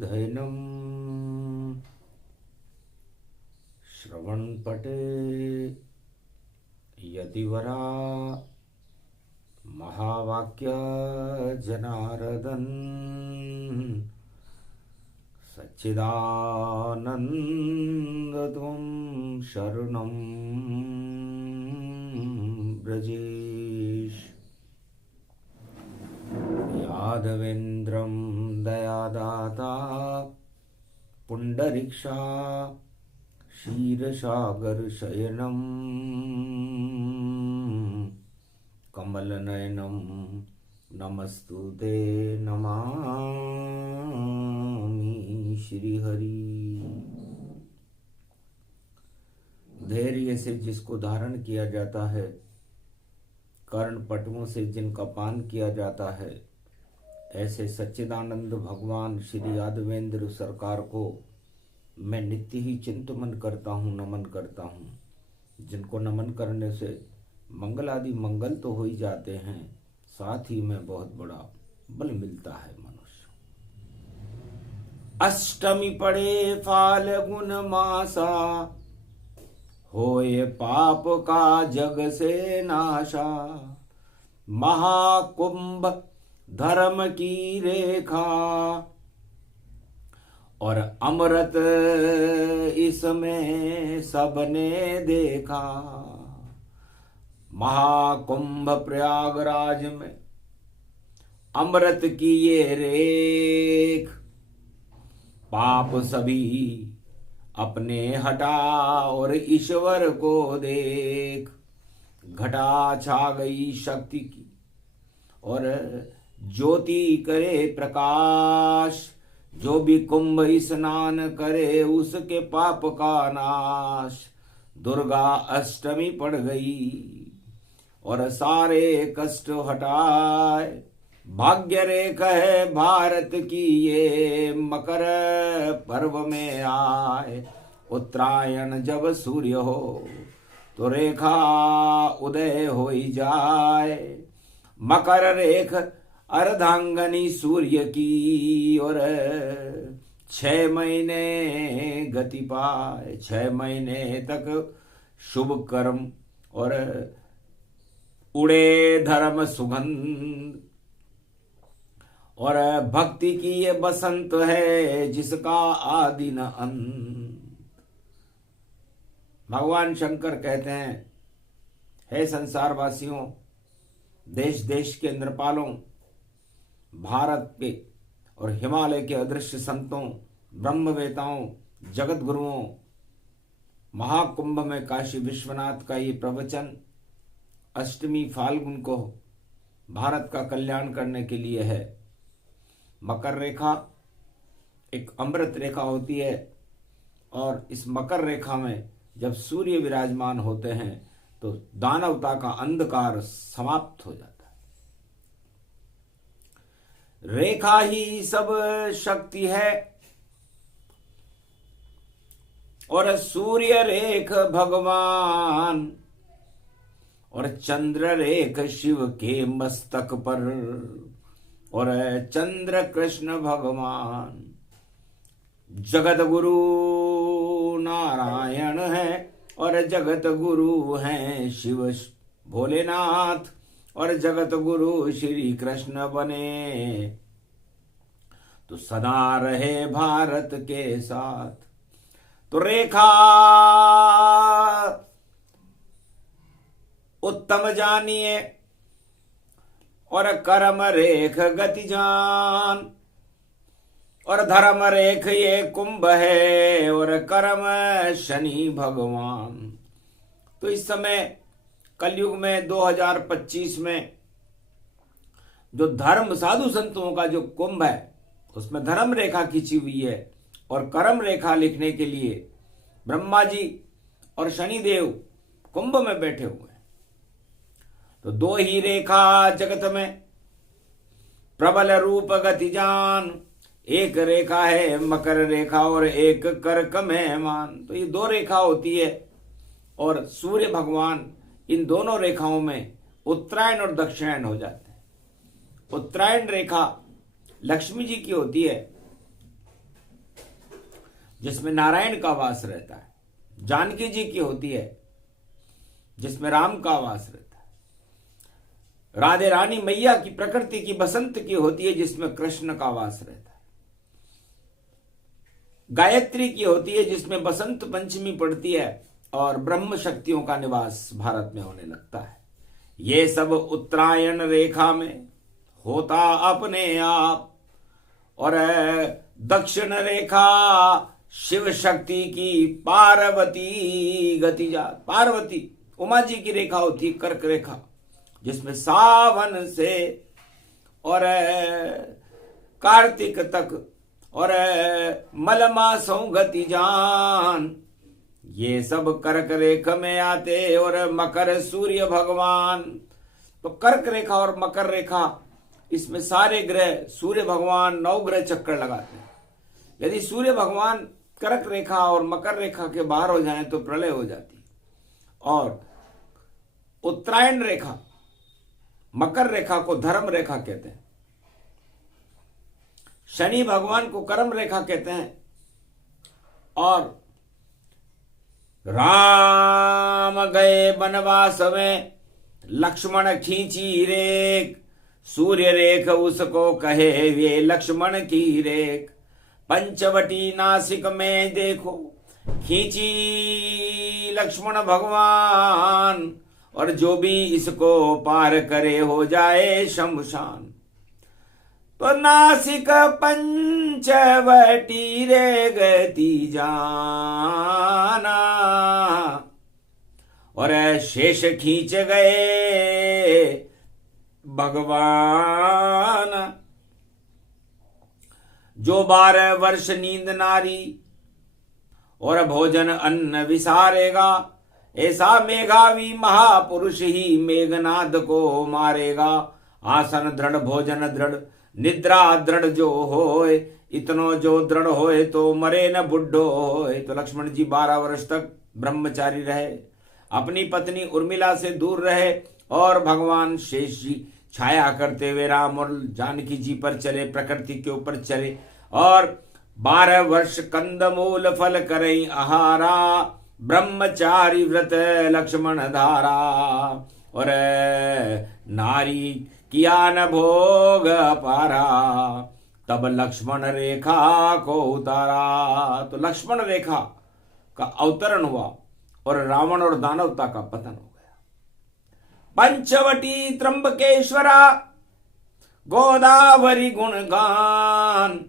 धैनम श्रवणपटे यतिवरा महावाक्य जनार्दन सच्चिदानन्दत्वं शरणं ब्रजेश। यादवेन्द्रं दयादाता पुण्डरीक्षा क्षीरसागरशयनं कमलनयनं नमस्तुते नमामि श्रीहरि। धैर्य से जिसको धारण किया जाता है, कर्ण पटुओं से जिनका पान किया जाता है, ऐसे सच्चिदानंद भगवान श्री यादवेंद्र सरकार को मैं नित्य ही चिंतन करता हूँ, नमन करता हूँ। जिनको नमन करने से मंगल आदि मंगल तो हो ही जाते हैं, साथ ही में बहुत बड़ा बल मिलता है मनुष्य। अष्टमी पड़े फाल्गुन मासा, होए पाप का जग से नाशा। महाकुंभ धर्म की रेखा और अमृत इसमें सबने देखा। महाकुंभ प्रयागराज में अमृत की ये रेख, पाप सभी अपने हटा और ईश्वर को देख। घटा छा गई शक्ति की और ज्योति करे प्रकाश। जो भी कुंभ स्नान करे उसके पाप का नाश। दुर्गा अष्टमी पड़ गई और सारे कष्ट हटाए। भाग्य रेखा है भारत की ये, मकर पर्व में आए। उत्तरायण जब सूर्य हो तो रेखा उदय हो ही जाए। मकर रेख अर्धांगनी सूर्य की और 6 महीने गति पाए। 6 महीने तक शुभ कर्म और उड़े धर्म सुगंध। और भक्ति की ये बसंत है जिसका आदि न अंत। भगवान शंकर कहते हैं, हे संसार वासियों, देश देश के नृपालों, भारत के और हिमालय के अदृश्य संतों, ब्रह्मवेताओं, जगत गुरुओं, महाकुंभ में काशी विश्वनाथ का ये प्रवचन अष्टमी फाल्गुन को भारत का कल्याण करने के लिए है। मकर रेखा एक अमृत रेखा होती है और इस मकर रेखा में जब सूर्य विराजमान होते हैं तो दानवता का अंधकार समाप्त हो जाता है। रेखा ही सब शक्ति है और सूर्य रेख भगवान और चंद्र रेख शिव के मस्तक पर और चंद्र कृष्ण भगवान। जगत गुरु नारायण है और जगत गुरु हैं शिव भोलेनाथ और जगत गुरु श्री कृष्ण बने तो सदा रहे भारत के साथ। तो रेखा उत्तम जानिए और कर्म रेख गति जान। और धर्म रेख ये कुंभ है और कर्म शनि भगवान। तो इस समय कलयुग में 2025 में जो धर्म साधु संतों का जो कुंभ है उसमें धर्म रेखा खींची हुई है और कर्म रेखा लिखने के लिए ब्रह्मा जी और शनिदेव कुंभ में बैठे हुए हैं। तो 2 ही रेखा जगत में प्रबल रूप गति जान। एक रेखा है मकर रेखा और एक कर्क में मान। तो ये 2 रेखा होती है और सूर्य भगवान इन दोनों रेखाओं में उत्तरायण और दक्षिणायन हो जाते हैं। उत्तरायण रेखा लक्ष्मी जी की होती है जिसमें नारायण का वास रहता है, जानकी जी की होती है जिसमें राम का वास रहता है, राधे रानी मैया की प्रकृति की बसंत की होती है जिसमें कृष्ण का वास रहता है, गायत्री की होती है जिसमें बसंत पंचमी पड़ती है और ब्रह्म शक्तियों का निवास भारत में होने लगता है। ये सब उत्तरायण रेखा में होता अपने आप, और दक्षिण रेखा शिव शक्ति की पार्वती गतिजा, पार्वती उमा जी की रेखा होती है कर्क रेखा, जिसमें सावन से और कार्तिक तक और मलमासों गतिजान, ये सब कर्क रेखा में आते। और मकर सूर्य भगवान, तो कर्क रेखा और मकर रेखा, इसमें सारे ग्रह सूर्य भगवान 9 ग्रह चक्कर लगाते हैं। यदि सूर्य भगवान कर्क रेखा और मकर रेखा के बाहर हो जाएं तो प्रलय हो जाती है। और उत्तरायण रेखा मकर रेखा को धर्म रेखा कहते हैं, शनि भगवान को कर्म रेखा कहते हैं। और राम गए वनवास में, लक्ष्मण खींची रेख, सूर्य रेख उसको कहे वे लक्ष्मण की रेख। पंचवटी नासिक में देखो खींची लक्ष्मण भगवान, और जो भी इसको पार करे हो जाए शमशान। तो नासिक पंचवटी रे गति जाना, और शेष खींच गए भगवान। जो 12 वर्ष नींद नारी और भोजन अन्न विसारेगा, ऐसा मेघावी महापुरुष ही मेघनाद को मारेगा। आसन दृढ़ भोजन दृढ़ निद्रा दृढ़ जो होए, इतनो जो दृढ़ होए तो मरे न बुढ़ो होए। तो लक्ष्मण जी 12 वर्ष तक ब्रह्मचारी रहे, अपनी पत्नी उर्मिला से दूर रहे, और भगवान शेष जी छाया करते हुए राम और जानकी जी पर चले, प्रकृति के ऊपर चले। और 12 वर्ष कंदमूल फल करई आहारा, ब्रह्मचारी व्रत लक्ष्मण धारा। और नारी किया न भोग पारा, तब लक्ष्मण रेखा को उतारा। तो लक्ष्मण रेखा का अवतरण हुआ और रावण और दानवता का पतन हो गया। पंचवटी त्र्यंबकेश्वरा गोदावरी गुणगान,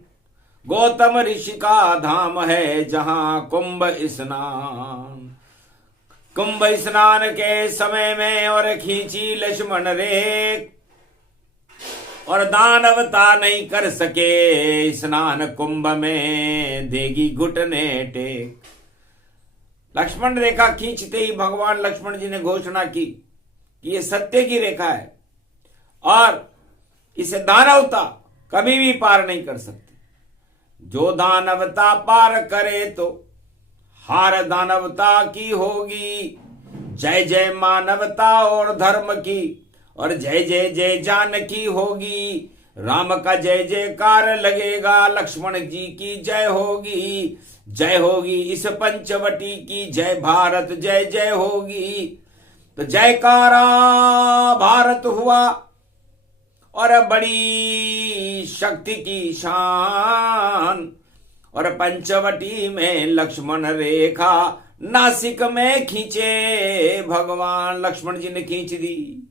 गौतम ऋषि का धाम है जहां कुंभ स्नान। कुंभ स्नान के समय में और खींची लक्ष्मण रेख, और दानवता नहीं कर सके स्नान कुंभ में, देगी घुटने टेक। लक्ष्मण रेखा खींचते ही भगवान लक्ष्मण जी ने घोषणा की कि ये सत्य की रेखा है और इसे दानवता कभी भी पार नहीं कर सकती। जो दानवता पार करे तो हार दानवता की होगी। जय जय मानवता और धर्म की, और जय जय जय जानकी होगी। राम का जय जयकार लगेगा, लक्ष्मण जी की जय होगी। जय होगी इस पंचवटी की, जय भारत जय जय होगी। तो जयकारा भारत हुआ और बड़ी शक्ति की शान। और पंचवटी में लक्ष्मण रेखा नासिक में खींचे भगवान। लक्ष्मण जी ने खींच दी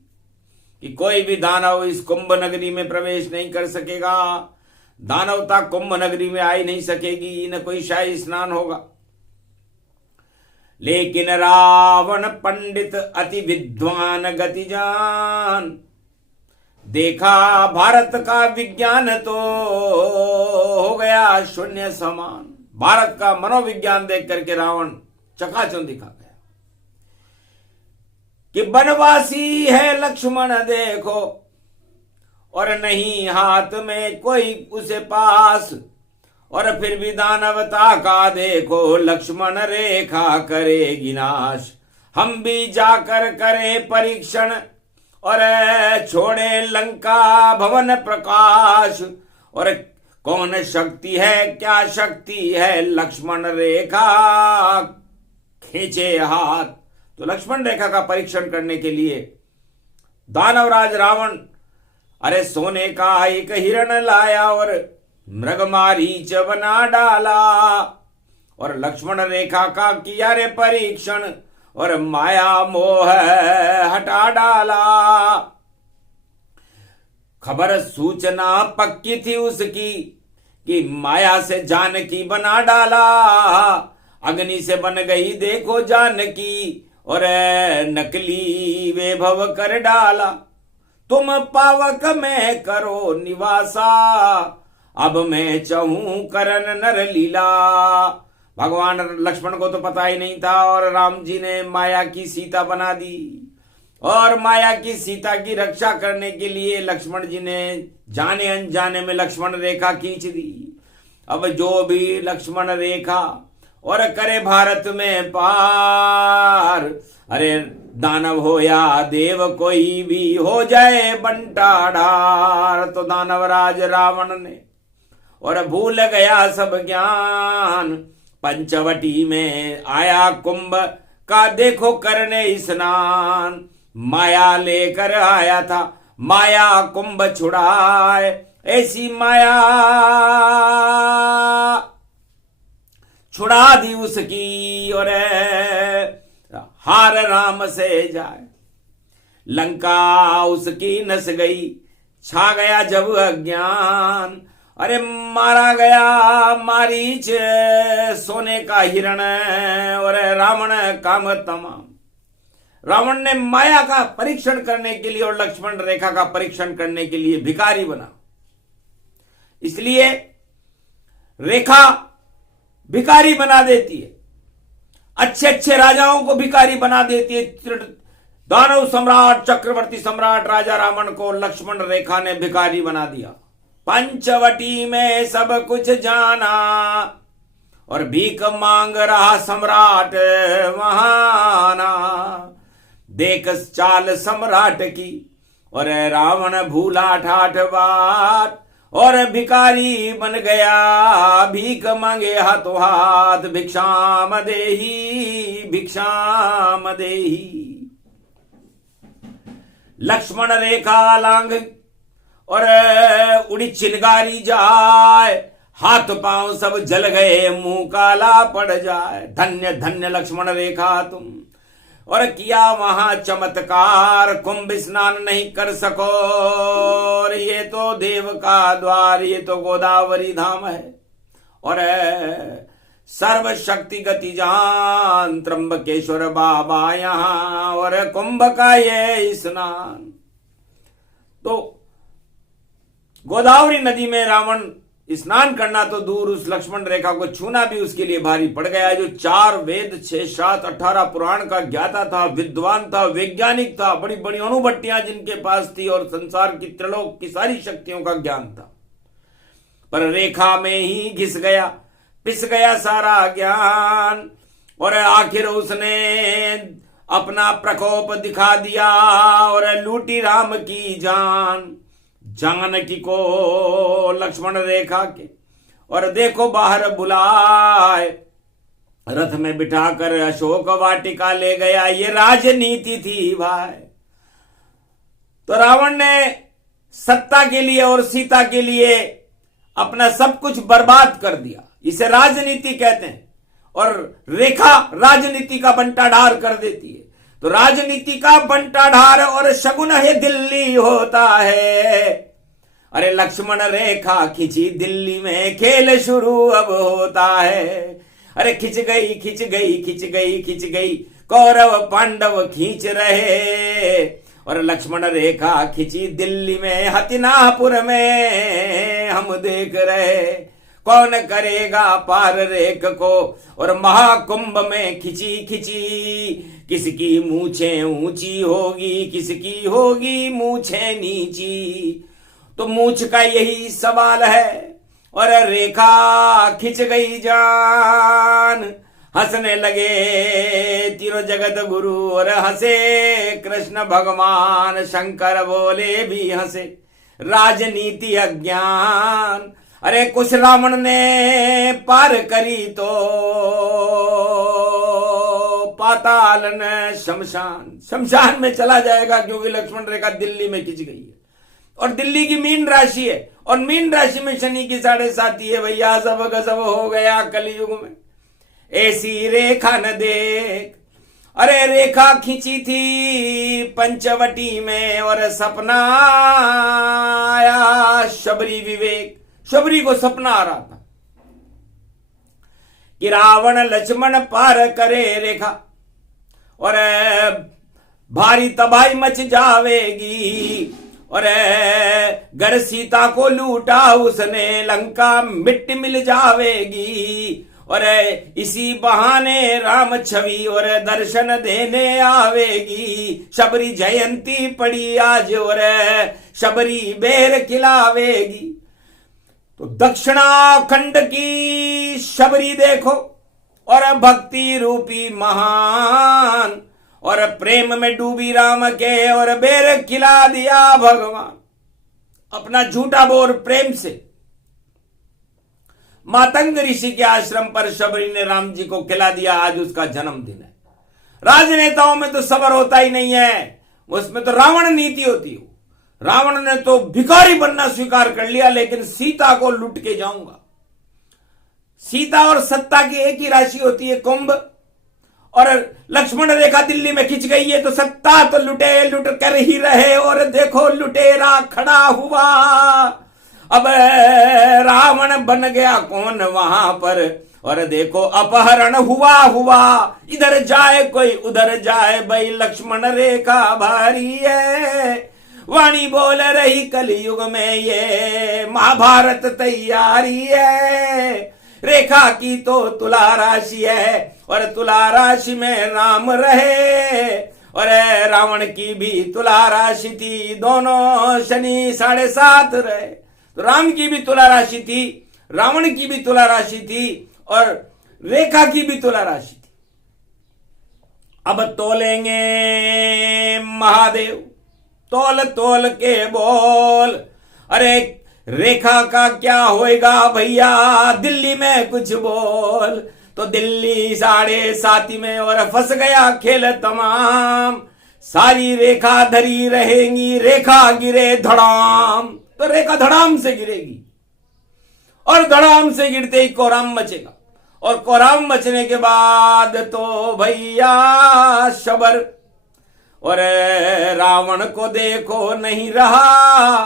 कि कोई भी दानव इस कुंभ नगरी में प्रवेश नहीं कर सकेगा, दानवता कुंभ नगरी में आई नहीं सकेगी, न कोई शाही स्नान होगा। लेकिन रावण पंडित अति विद्वान गतिजान, देखा भारत का विज्ञान तो हो गया शून्य समान। भारत का मनोविज्ञान देख करके रावण चकाचौंध दिखा गया कि बनवासी है लक्ष्मण देखो, और नहीं हाथ में कोई उसे पास। और फिर भी दानवता का देखो, लक्ष्मण रेखा करेगी नाश। हम भी जाकर करें परीक्षण और छोड़े लंका भवन प्रकाश। और कौन शक्ति है, क्या शक्ति है, लक्ष्मण रेखा खींचे हाथ। तो लक्ष्मण रेखा का परीक्षण करने के लिए दानवराज रावण अरे सोने का एक हिरण लाया और मृगमारीच बना डाला, और लक्ष्मण रेखा का किया रे परीक्षण और माया मोह हटा डाला। खबर सूचना पक्की थी उसकी कि माया से जानकी बना डाला, अग्नि से बन गई देखो जानकी और नकली वैभव कर डाला। तुम पावक में करो निवासा, अब मैं चाहूं करन नर लीला। भगवान लक्ष्मण को तो पता ही नहीं था और राम जी ने माया की सीता बना दी, और माया की सीता की रक्षा करने के लिए लक्ष्मण जी ने जाने अनजाने में लक्ष्मण रेखा खींच दी। अब जो भी लक्ष्मण रेखा और करे भारत में पार, अरे दानव हो या देव कोई भी हो जाए बंटा ढार। तो दानवराज रावण ने और भूल गया सब ज्ञान, पंचवटी में आया कुंभ का देखो करने स्नान। माया लेकर आया था, माया कुंभ छुड़ाए, ऐसी माया छुड़ा दी उसकी और हार राम से जाए। लंका उसकी नस गई, छा गया जब अज्ञान, अरे मारा गया मारीच सोने का हिरण और रावण काम तमाम। रावण ने माया का परीक्षण करने के लिए और लक्ष्मण रेखा का परीक्षण करने के लिए भिखारी बना। इसलिए रेखा भिखारी बना देती है, अच्छे अच्छे राजाओं को भिखारी बना देती है। दानव सम्राट चक्रवर्ती सम्राट राजा रावण को लक्ष्मण रेखा ने भिखारी बना दिया। पंचवटी में सब कुछ जाना और भीख मांग रहा सम्राट महाना। देख चाल सम्राट की और रावण भूला ठाठ बात, और भिखारी बन गया भीख मांगे हाथों हाथ। भिक्षाम देही भिक्षाम देही। लक्ष्मण रेखा लांग और उड़ी चिलगारी जाए, हाथ पांव सब जल गए मुंह काला पड़ जाए। धन्य धन्य लक्ष्मण रेखा तुम, और किया वहां चमत्कार, कुंभ स्नान नहीं कर सको, और ये तो देव का द्वार, ये तो गोदावरी धाम है। और सर्व शक्ति गति जान त्र्यंबकेश्वर बाबा यहां, और कुंभ का ये स्नान। तो गोदावरी नदी में रावण स्नान करना तो दूर, उस लक्ष्मण रेखा को छूना भी उसके लिए भारी पड़ गया। जो 4 वेद 6 7 18 पुराण का ज्ञाता था, विद्वान था, वैज्ञानिक था, बड़ी बड़ी अणुभट्टियां जिनके पास थी और संसार की त्रिलोक की सारी शक्तियों का ज्ञान था, पर रेखा में ही घिस गया, पिस गया सारा ज्ञान। और आखिर उसने अपना प्रकोप दिखा दिया और लूटी राम की जान। जानकी को लक्ष्मण रेखा के और देखो बाहर बुलाए, रथ में बिठाकर अशोक वाटिका ले गया। ये राजनीति थी भाई। तो रावण ने सत्ता के लिए और सीता के लिए अपना सब कुछ बर्बाद कर दिया, इसे राजनीति कहते हैं। और रेखा राजनीति का बंटाढार कर देती है। तो राजनीति का बंटाढार और शगुन है दिल्ली होता है। अरे लक्ष्मण रेखा खिंची दिल्ली में खेल शुरू अब होता है। अरे खिंच गई खिंच गई खिंच गई खिंच गई, कौरव पांडव खींच रहे। और लक्ष्मण रेखा खिंची दिल्ली में, हतिनापुर में हम देख रहे। कौन करेगा पार रेख को, और महाकुंभ में खिंची खिंची। किसकी मूछें ऊंची होगी, किसकी होगी मूछें नीची। तो मूछ का यही सवाल है। और रेखा खिंच गई जान, हंसने लगे तीनों जगत गुरु और हंसे कृष्ण भगवान। शंकर बोले भी हंसे, राजनीति अज्ञान। अरे कुछ रावण ने पार करी तो पाताल न शमशान, शमशान में चला जाएगा, क्योंकि लक्ष्मण रेखा दिल्ली में खिंच गई है और दिल्ली की मीन राशि है और मीन राशि में शनि की 7.5 है भैया। सब का सब हो गया कलयुग में, ऐसी रेखा न देख। अरे रेखा खींची थी पंचवटी में और सपना आया शबरी विवेक। शबरी को सपना आ रहा था कि रावण लक्ष्मण पार करे रेखा और भारी तबाही मच जावेगी और घर सीता को लूटा उसने, लंका मिट्टी मिल जावेगी और इसी बहाने राम छवि और दर्शन देने आवेगी। शबरी जयंती पड़ी आज और शबरी बेर खिलावेगी। तो दक्षिणाखंड की शबरी देखो और भक्ति रूपी महान और प्रेम में डूबी राम के और बेर खिला दिया भगवान। अपना झूठा बोर प्रेम से मातंग ऋषि के आश्रम पर शबरी ने राम जी को खिला दिया। आज उसका जन्मदिन है। राजनेताओं में तो सबर होता ही नहीं है, उसमें तो रावण नीति होती है। रावण ने तो भिखारी बनना स्वीकार कर लिया, लेकिन सीता को लूट के जाऊंगा। सीता और सत्ता की एक ही राशि होती है कुंभ, और लक्ष्मण रेखा दिल्ली में खिंच गई है तो सत्ता तो लुट कर ही रहे। और देखो लुटेरा खड़ा हुआ, अब रावण बन गया कौन वहां पर। और देखो अपहरण हुआ, इधर जाए कोई उधर जाए, भाई लक्ष्मण रेखा भारी है। वाणी बोल रही कलयुग में ये महाभारत तैयारी है। रेखा की तो तुला राशि है और तुला राशि में राम रहे और रावण की भी तुला राशि थी। दोनों शनि 7.5 रहे। तो राम की भी तुला राशि थी, रावण की भी तुला राशि थी और रेखा की भी तुला राशि थी। अब तोलेंगे महादेव, तोल तोल के बोल। अरे रेखा का क्या होएगा भैया, दिल्ली में कुछ बोल। तो दिल्ली 7.5 में और फंस गया खेल तमाम। सारी रेखा धरी रहेंगी, रेखा गिरे धड़ाम, तो रेखा धड़ाम से गिरेगी और धड़ाम से गिरते ही कोहराम मचेगा और कोहराम मचने के बाद तो भैया शबर। और रावण को देखो नहीं रहा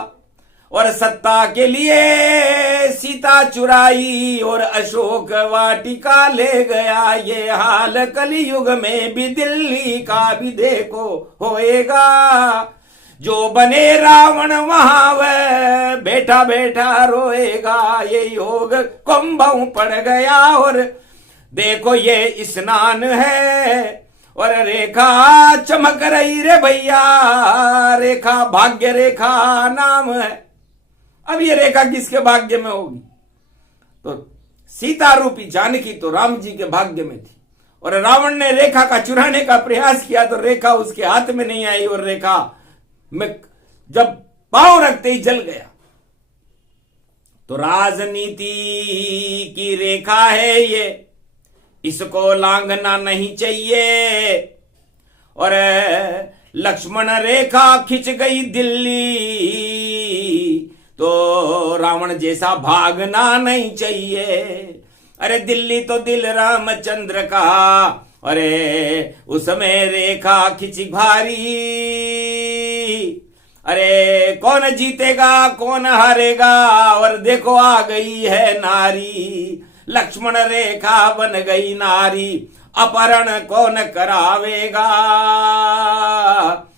और सत्ता के लिए सीता चुराई और अशोक वाटिका ले गया। ये हाल कलयुग में भी दिल्ली का भी देखो होएगा। जो बने रावण वहां वह बैठा बैठा रोएगा। ये योग कुंभों पड़ गया और देखो ये स्नान है और रेखा चमक रही रे भैया। रेखा भाग्य रेखा नाम है। अब ये रेखा किसके भाग्य में होगी? तो सीता रूपी जानकी तो राम जी के भाग्य में थी और रावण ने रेखा का चुराने का प्रयास किया तो रेखा उसके हाथ में नहीं आई और रेखा में जब पांव रखते ही जल गया। तो राजनीति की रेखा है ये, इसको लांघना नहीं चाहिए। और लक्ष्मण रेखा खिंच गई दिल्ली तो रावण जैसा भागना नहीं चाहिए। अरे दिल्ली तो दिल रामचंद्र का, अरे उसमें रेखा खिंची भारी। अरे कौन जीतेगा कौन हारेगा, और देखो आ गई है नारी। लक्ष्मण रेखा बन गई नारी, अपहरण कौन करावेगा।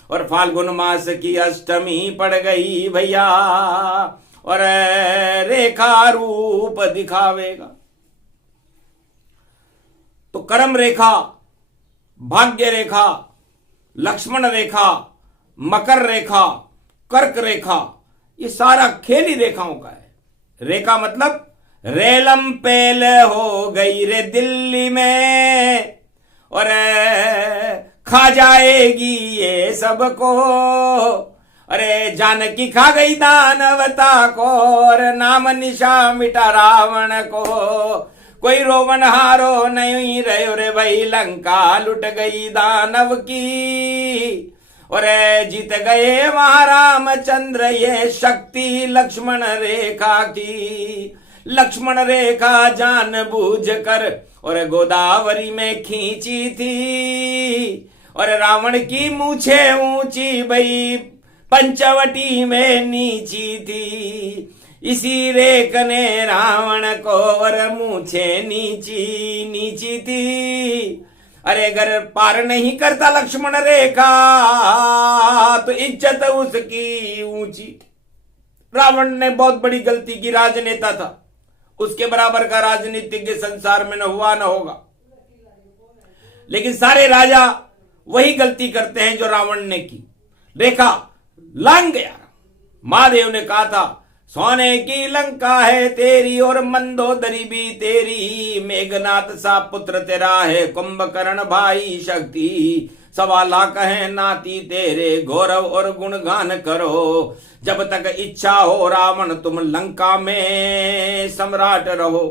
और फाल्गुन मास की अष्टमी पड़ गई भैया और रेखा रूप दिखावेगा। तो कर्म रेखा, भाग्य रेखा, लक्ष्मण रेखा, मकर रेखा, कर्क रेखा, ये सारा खेल ही रेखाओं का है। रेखा मतलब रेलम पेल हो गई रे दिल्ली में और खा जाएगी ये सबको। अरे जानकी खा गई दानवता को और नाम निशा मिटा रावण को। कोई रोवन हारो नहीं रहे रे भाई, लंका लुट गई दानव की। और जीत गए वहां रामचंद्र, ये शक्ति लक्ष्मण रेखा की। लक्ष्मण रेखा जानबूझ कर और गोदावरी में खींची थी। और रावण की मूछे ऊंची भई पंचवटी में नीची थी। इसी रेख ने रावण को और मूछे नीची नीची थी। अरे अगर पार नहीं करता लक्ष्मण रेखा तो इज्जत उसकी ऊंची। रावण ने बहुत बड़ी गलती की, राजनेता था, उसके बराबर का राजनीतिज्ञ संसार में न हुआ न होगा। लेकिन सारे राजा वही गलती करते हैं जो रावण ने की, रेखा लांग गया। महादेव ने कहा था सोने की लंका है तेरी और मंदोदरी भी तेरी। मेघनाथ सा पुत्र तेरा है, कुंभकर्ण भाई शक्ति। 1.25 लाख है नाती तेरे, गौरव और गुणगान करो। जब तक इच्छा हो रावण तुम लंका में सम्राट रहो।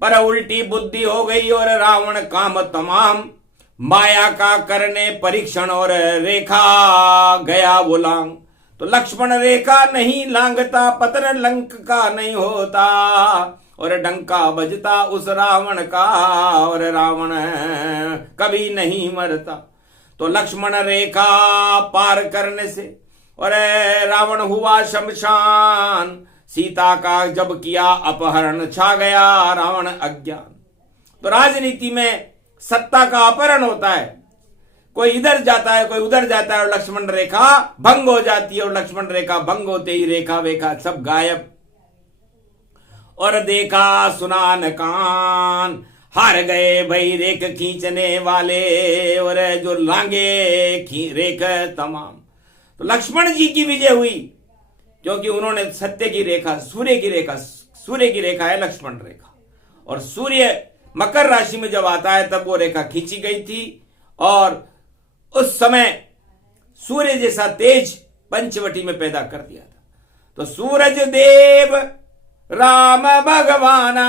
पर उल्टी बुद्धि हो गई और रावण काम तमाम। माया का करने परीक्षण और रेखा गया वो लांग। तो लक्ष्मण रेखा नहीं लांगता, पतन लंक का नहीं होता। और डंका बजता उस रावण का, और रावण कभी नहीं मरता। तो लक्ष्मण रेखा पार करने से और रावण हुआ शमशान। सीता का जब किया अपहरण, छा गया रावण अज्ञान। तो राजनीति में सत्ता का अपहरण होता है। कोई इधर जाता है, कोई उधर जाता है और लक्ष्मण रेखा भंग हो जाती है। और लक्ष्मण रेखा भंग होते ही रेखा वेखा सब गायब। और देखा सुना न कान, हार गए भाई रेख खींचने वाले और जो लांगे रेख तमाम। तो लक्ष्मण जी की विजय हुई क्योंकि उन्होंने सत्य की रेखा, सूर्य की रेखा, सूर्य की रेखा है लक्ष्मण रेखा। और सूर्य मकर राशि में जब आता है तब वो रेखा खींची गई थी। और उस समय सूर्य जैसा तेज पंचवटी में पैदा कर दिया था। तो सूरज देव राम भगवाना,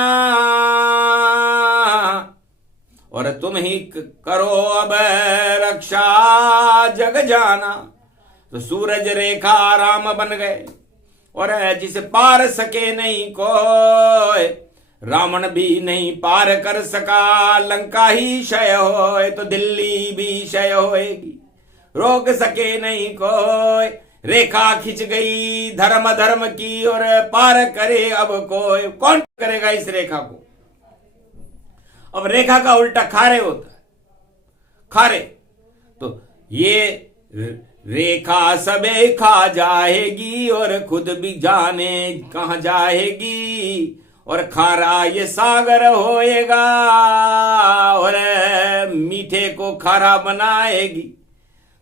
और तुम ही करो अब रक्षा जग जाना। तो सूरज रेखा राम बन गए और जिसे पार सके नहीं कोई, रावण भी नहीं पार कर सका। लंका ही क्षय होए तो दिल्ली भी क्षय होएगी, रोक सके नहीं कोई। रेखा खिंच गई धर्म धर्म की और पार करे अब कोई। कौन करेगा इस रेखा को? अब रेखा का उल्टा खारे होता है, खारे। तो ये रेखा सबे खा जाएगी और खुद भी जाने कहां जाएगी। और खारा ये सागर होएगा और मीठे को खारा बनाएगी।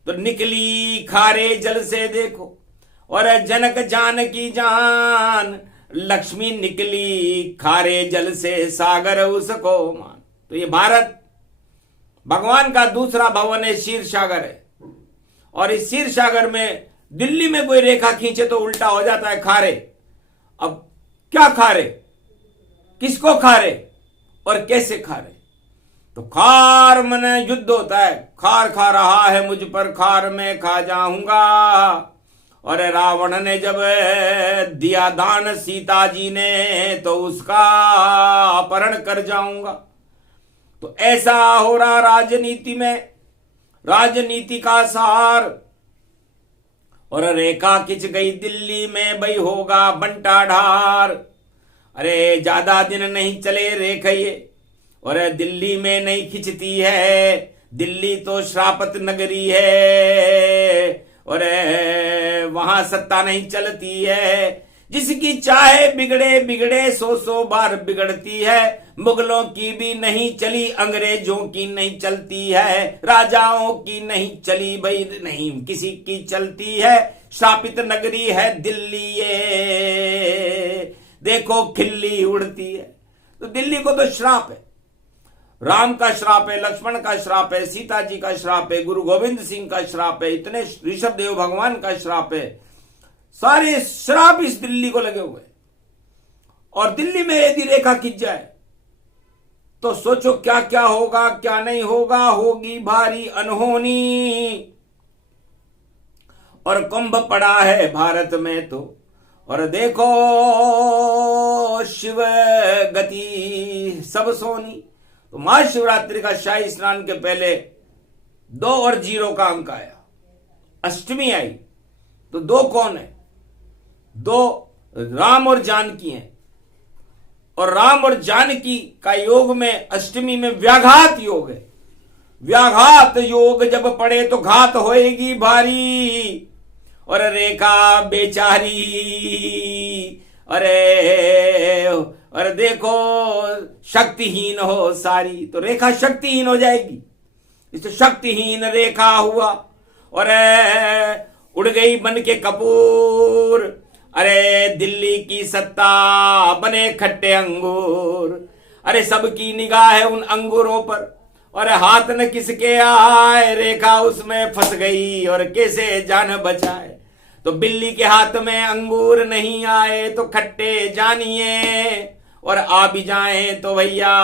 तो निकली खारे जल से देखो और जनक जान की जान। लक्ष्मी निकली खारे जल से सागर उसको मान। तो ये भारत भगवान का दूसरा भवन है, क्षीर सागर है। और इस क्षीर सागर में दिल्ली में कोई रेखा खींचे तो उल्टा हो जाता है खारे। अब क्या खारे, किसको खारे और कैसे खारे? तो खार मन युद्ध होता है। खार खा रहा है मुझ पर, खार में खा जाऊंगा। और रावण ने जब दिया दान सीता जी ने तो उसका अपहरण कर जाऊंगा। तो ऐसा हो रहा राजनीति में, राजनीति का सार। और रेखा खिंच गई दिल्ली में, भाई होगा बंटा ढार। अरे ज्यादा दिन नहीं चले रेखा ये, और दिल्ली में नहीं खिंचती है। दिल्ली तो श्रापत नगरी है और वहां सत्ता नहीं चलती है। जिसकी चाहे बिगड़े बिगड़े 100 बार बिगड़ती है। मुगलों की भी नहीं चली, अंग्रेजों की नहीं चलती है, राजाओं की नहीं चली, भाई नहीं किसी की चलती है। श्रापित नगरी है दिल्ली ये, देखो खिल्ली उड़ती है। तो दिल्ली को तो श्राप है। राम का श्राप है, लक्ष्मण का श्राप है, सीता जी का श्राप है, गुरु गोविंद सिंह का श्राप है, इतने ऋषभ देव भगवान का श्राप है। सारे श्राप इस दिल्ली को लगे हुए। और दिल्ली में यदि रेखा खिंच जाए तो सोचो क्या क्या होगा, क्या नहीं होगा, होगी भारी अनहोनी। और कुंभ पड़ा है भारत में तो, और देखो शिव गति सब सोनी। तो महाशिवरात्रि का शाही स्नान के पहले 2 और 0 का अंक आया, अष्टमी आई। तो 2 कौन है? 2 राम और जानकी हैं। और राम और जानकी का योग में अष्टमी में व्याघात योग है। व्याघात योग जब पड़े तो घात होएगी भारी। और रेखा बेचारी, अरे देखो शक्तिहीन हो सारी। तो रेखा शक्तिहीन हो जाएगी, इससे शक्तिहीन रेखा हुआ। और उड़ गई बन के कपूर। अरे दिल्ली की सत्ता बने खट्टे अंगूर। अरे सबकी निगाह है उन अंगूरों पर, और हाथ न किसके आए, रेखा उसमें फंस गई और कैसे जान बचाए। तो बिल्ली के हाथ में अंगूर नहीं आए तो खट्टे जानिए, और आ भी जाए तो भैया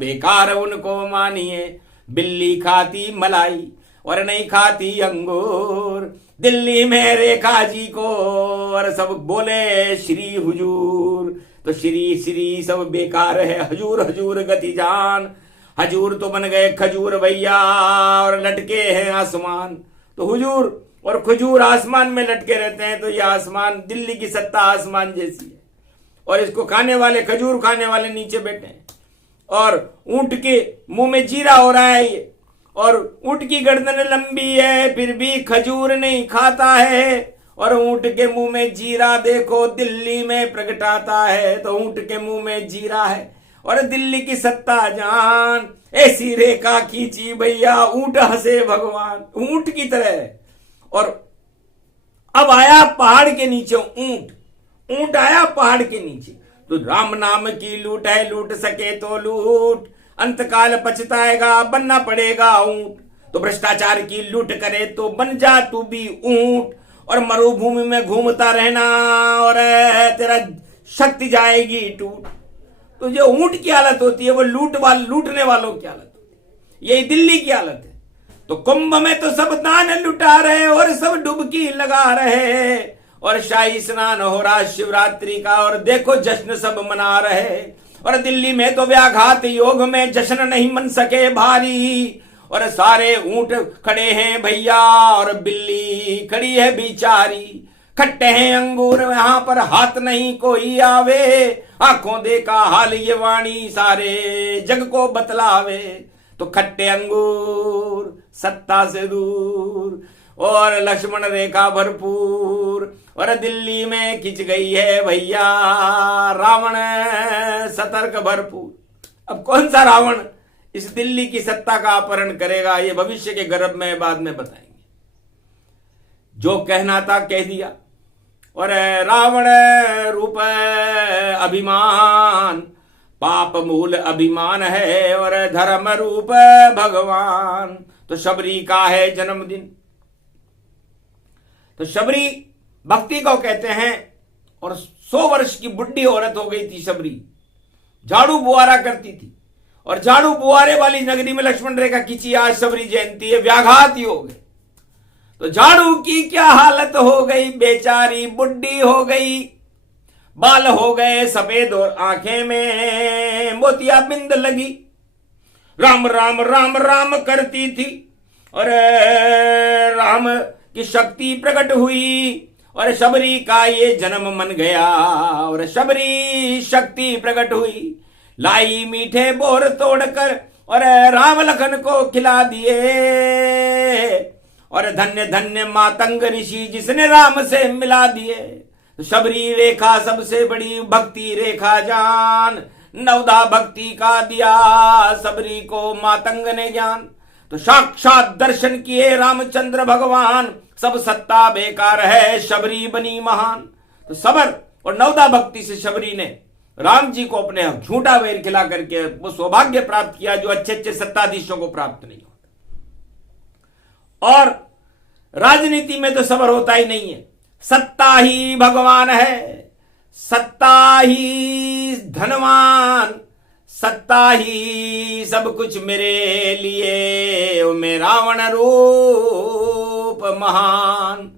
बेकार उनको मानिए। बिल्ली खाती मलाई और नहीं खाती अंगूर। दिल्ली में रेखा जी को और सब बोले श्री हुजूर। तो श्री श्री सब बेकार है, हजूर हजूर गति जान। हजूर तो बन गए खजूर भैया, और लटके हैं आसमान। तो हुजूर और खजूर आसमान में लटके रहते हैं। तो ये आसमान, दिल्ली की सत्ता आसमान जैसी है, और इसको खाने वाले, खजूर खाने वाले नीचे बैठे हैं। और ऊंट के मुंह में जीरा हो रहा है ये, और ऊंट की गर्दन लंबी है फिर भी खजूर नहीं खाता है। और ऊंट के मुंह में जीरा देखो दिल्ली में प्रगटाता है। तो ऊंट के मुंह में जीरा है और दिल्ली की सत्ता जान। ऐसी रेखा खींची भैया, ऊंट हंसे भगवान, ऊंट की तरह। और अब आया पहाड़ के नीचे ऊंट आया पहाड़ के नीचे। तो राम नाम की लूट है, लूट सके तो लूट, अंतकाल पछताएगा, बनना पड़ेगा ऊंट। तो भ्रष्टाचार की लूट करे तो बन जा तू भी ऊंट, और मरुभूमि में घूमता रहना और तेरा शक्ति जाएगी टूट। तो जो ऊंट की हालत होती है वो लूटने वालों की हालत होती है। यही दिल्ली की हालत है। तो कुंभ में तो सब दान लुटा रहे और सब डुबकी लगा रहे, और शाही स्नान हो रहा शिवरात्रि का, और देखो जश्न सब मना रहे। और दिल्ली में तो व्याघात योग में जश्न नहीं मन सके भारी, और सारे ऊंट खड़े हैं भैया और बिल्ली खड़ी है बिचारी। खट्टे हैं अंगूर यहां पर हाथ नहीं कोई आवे, आंखों देखा हाल ये वाणी सारे जग को बतलावे। तो खट्टे अंगूर सत्ता से दूर, और लक्ष्मण रेखा भरपूर, और दिल्ली में खिंच गई है भैया रावण सतर्क भरपूर। अब कौन सा रावण इस दिल्ली की सत्ता का अपहरण करेगा, ये भविष्य के गर्भ में बाद में बताएंगे। जो कहना था कह दिया, और रावण रूप अभिमान, पाप मूल अभिमान है, और धर्म रूप भगवान। तो शबरी का है जन्मदिन। तो शबरी भक्ति को कहते हैं, और 100 वर्ष की बुढ़ी औरत हो गई थी शबरी। झाड़ू बुआरा करती थी, और झाड़ू बुआरे वाली नगरी में लक्ष्मण रेखा खींची। आज शबरी जयंती है, व्याघात योग है। तो झाड़ू की क्या हालत हो गई, बेचारी बुढ़ी हो गई। बाल हो गए सफेद और आंखें में मोतिया बिंद लगी। राम राम राम राम करती थी, और राम की शक्ति प्रकट हुई, और शबरी का ये जन्म मन गया, और शबरी शक्ति प्रकट हुई। लाई मीठे बोर तोड़कर और राम लखन को खिला दिए, और धन्य धन्य मातंग ऋषि जिसने राम से मिला दिए। शबरी रेखा सबसे बड़ी भक्ति रेखा जान, नवदा भक्ति का दिया शबरी को मातंग ने ज्ञान। तो साक्षात दर्शन किए रामचंद्र भगवान, सब सत्ता बेकार है शबरी बनी महान। तो सबर और नवदा भक्ति से शबरी ने राम जी को अपने झूठा वैर खिला करके वो सौभाग्य प्राप्त किया जो अच्छे अच्छे सत्ताधीशों को प्राप्त नहीं होता। और राजनीति में तो सबर होता ही नहीं है। सत्ता ही भगवान है, सत्ता ही धनवान, सत्ता ही सब कुछ मेरे लिए, ओ मैं रावण रूप महान।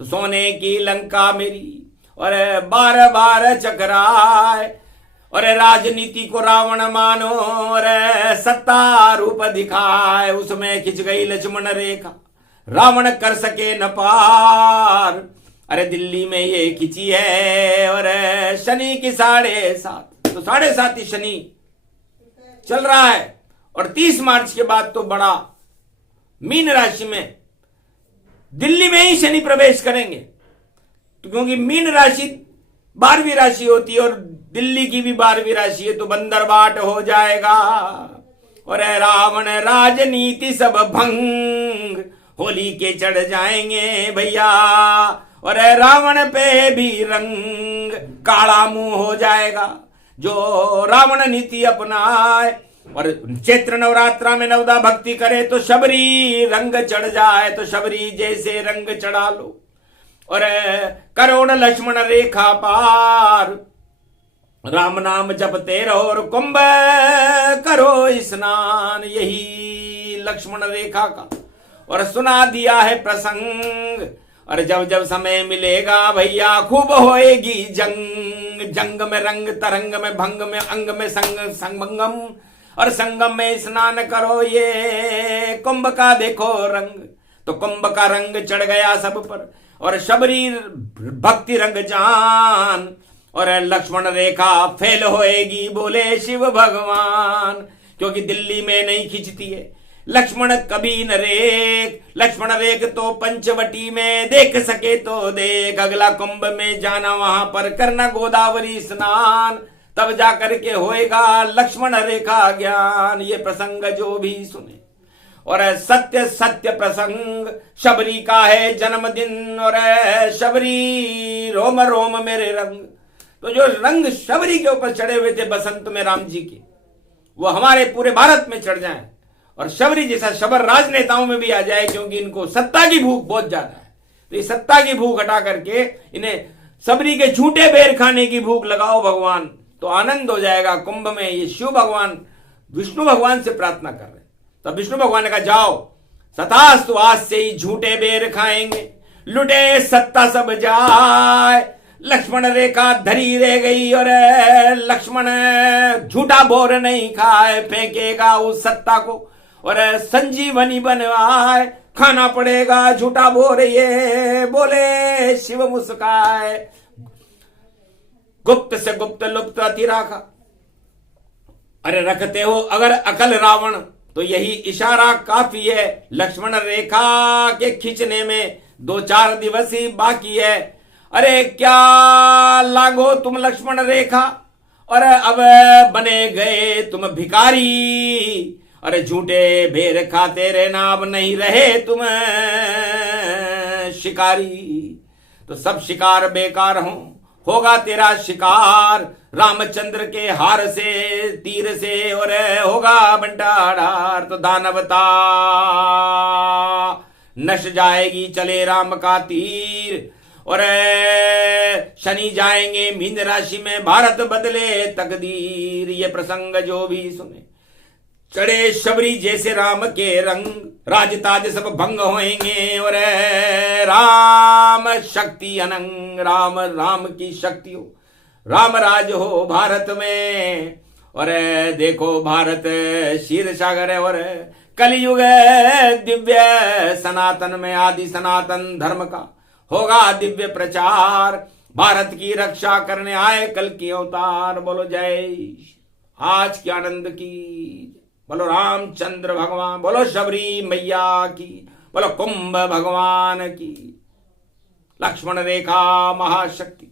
तो सोने की लंका मेरी और बार बार चकराए, और राजनीति को रावण मानो और सत्ता रूप दिखाए, उसमें खिंच गई लक्ष्मण रेखा, रावण कर सके न पार। अरे दिल्ली में ये खिंची है और शनि की 7.5, तो 7.5 ही शनि चल रहा है। और 30 मार्च के बाद तो बड़ा मीन राशि में दिल्ली में ही शनि प्रवेश करेंगे, तो क्योंकि मीन राशि 12वीं राशि होती है और दिल्ली की भी 12वीं राशि है, तो बंदरबाट हो जाएगा। और रावण राजनीति सब भंग, होली के चढ़ जाएंगे भैया, और रावण पे भी रंग काला मुंह हो जाएगा जो रावण नीति अपनाए। और चैत्र नवरात्रा में नवदा भक्ति करे तो शबरी रंग चढ़ जाए, तो शबरी जैसे रंग चढ़ा लो और करोड़ लक्ष्मण रेखा पार। राम नाम जपते रहो और कुंभ करो स्नान, यही लक्ष्मण रेखा का और सुना दिया है प्रसंग। और जब जब समय मिलेगा भैया खूब होएगी जंग, जंग में रंग, तरंग में भंग में, अंग में संग संगम, और संगम में स्नान करो ये कुंभ का देखो रंग। तो कुंभ का रंग चढ़ गया सब पर, और शबरी भक्ति रंग जान, और लक्ष्मण रेखा फेल होएगी बोले शिव भगवान। क्योंकि दिल्ली में नहीं खिंचती है लक्ष्मण कभी न रेख, लक्ष्मण रेख तो पंचवटी में देख सके तो देख। अगला कुंभ में जाना वहां पर करना गोदावरी स्नान, तब जाकर के होएगा लक्ष्मण रेखा ज्ञान। ये प्रसंग जो भी सुने और सत्य सत्य प्रसंग, शबरी का है जन्मदिन और शबरी रोम रोम मेरे रंग। तो जो रंग शबरी के ऊपर चढ़े हुए थे बसंत में राम जी के, वो हमारे पूरे भारत में चढ़ जाएं और शबरी जैसा शबर राजनेताओं में भी आ जाए, क्योंकि इनको सत्ता की भूख बहुत ज्यादा है। तो ये सत्ता की भूख हटा करके इन्हें शबरी के झूठे बेर खाने की भूख लगाओ भगवान, तो आनंद हो जाएगा। कुंभ में ये शिव भगवान विष्णु भगवान से प्रार्थना कर रहे हैं। तो विष्णु भगवान ने कहा जाओ सतास्तु, आज से ही झूठे बेर खाएंगे, लुटे सत्ता सब जाए। लक्ष्मण रेखा धरी रह गई और लक्ष्मण झूठा बोर नहीं खाए, फेंकेगा उस सत्ता को और संजीवनी बनवाए। खाना पड़ेगा झूठा बोर ये बोले शिव मुस्काए। गुप्त से गुप्त लुप्त अति राखा, अरे रखते हो अगर अकल रावण, तो यही इशारा काफी है। लक्ष्मण रेखा के खींचने में 2-4 दिवस ही बाकी है। अरे क्या लागो तुम लक्ष्मण रेखा, और अब बने गए तुम भिखारी। अरे झूठे बेर खाते रहना, अब नहीं रहे तुम शिकारी। तो सब शिकार बेकार होगा तेरा शिकार। रामचंद्र के हार से तीर से और होगा बंटाढार। तो दानवता नश जाएगी चले राम का तीर, और शनि जाएंगे मीन राशि में, भारत बदले तकदीर। ये प्रसंग जो भी सुने चढ़े शबरी जैसे राम के रंग, राजताज सब भंग होएंगे और राम शक्ति अनंग। राम राम की शक्ति हो, राम राज हो भारत में। और देखो भारत क्षीर सागर है और कलयुग दिव्य सनातन में, आदि सनातन धर्म का होगा दिव्य प्रचार। भारत की रक्षा करने आए कल की अवतार। बोलो जय आज की आनंद की, बोलो रामचंद्र भगवान, बोलो शबरी मैया की, बोलो कुंभ भगवान की, लक्ष्मण रेखा महाशक्ति।